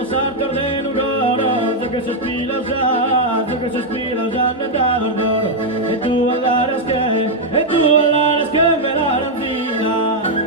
so sartor de nugoro, so che si spila già nel d'oro, e tu all'aria che me la ranzina.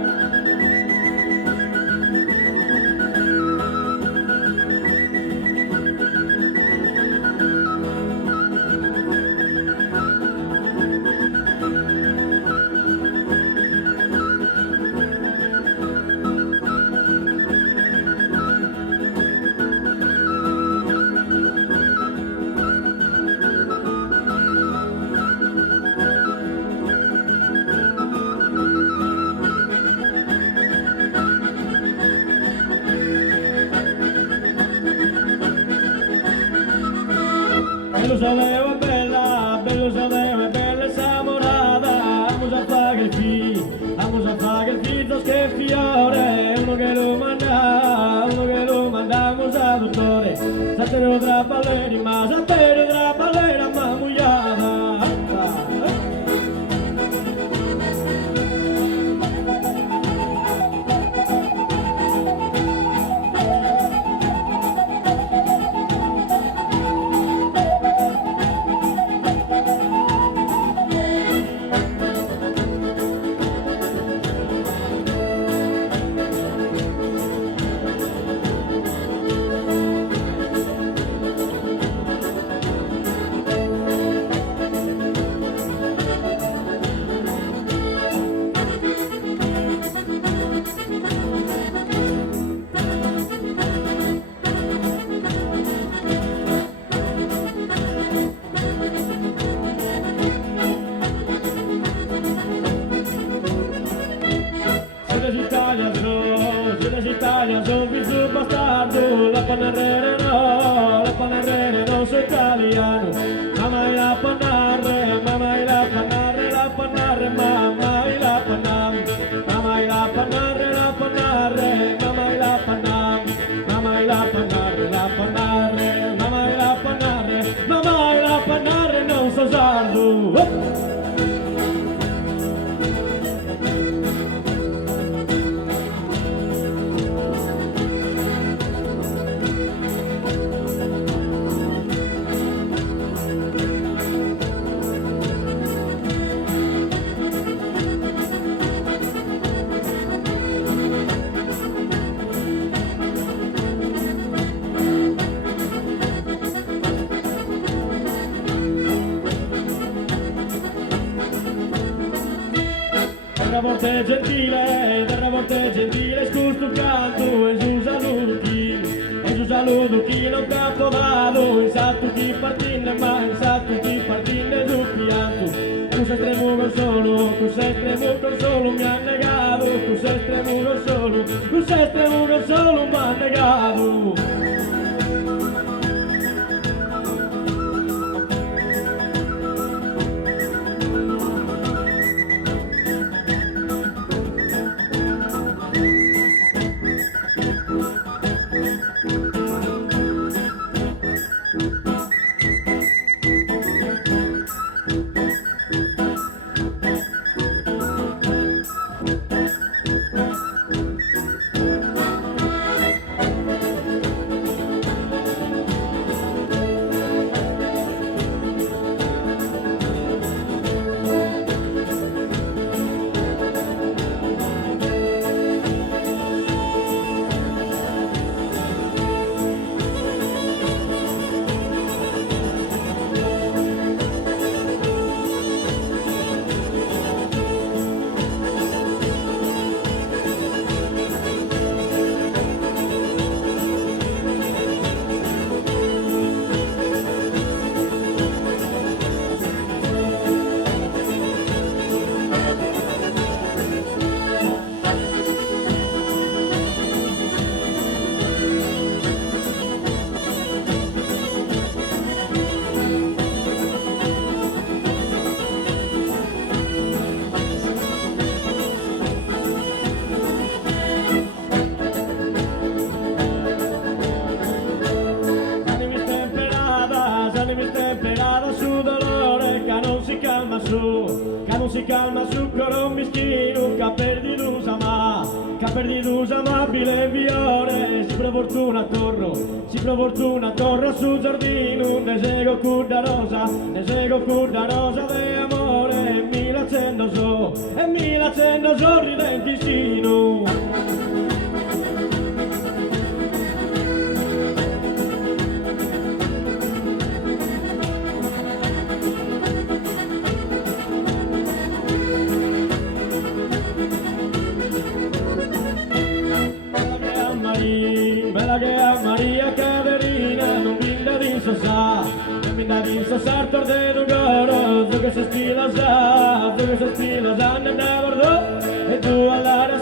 Bello sapevo, è bella esa morada. Vamos a fare il figlio che fiore. Uno che lo mandamos a dottore. Satero tra balleri, ma mugliata. Italia sono visto bastardo, la panarrere no, sono italiano. Mamma e la panarre, mamma e la panarre, la panarre, mamma e la panarre, mamma e la panarre, la panarre, mamma e la panarre, mamma e la panarre, la panarre, mamma e la panarre, mamma e la panarre, non so sardo. Terra volte gentile, scusto canto e su saludo chi non capovado, in sa tutti partine, ma in sa tutti partine su pianto. Tu sei estremo con solo, mi ha negato, tu sei estremo con solo, mi ha negato. Che non si calma su coro mischino, che perdi l'usa ma, che perdidus amabile viore, si proportuna torno sul giardino, ne sego curda rosa de amore, e mi la accendo sorridentissino. Bella che a Maria Caterina non vinda di sosà, non vinda di sosar torde un goro, tu che sei stila sa, ne ne guardo, e tu all'aria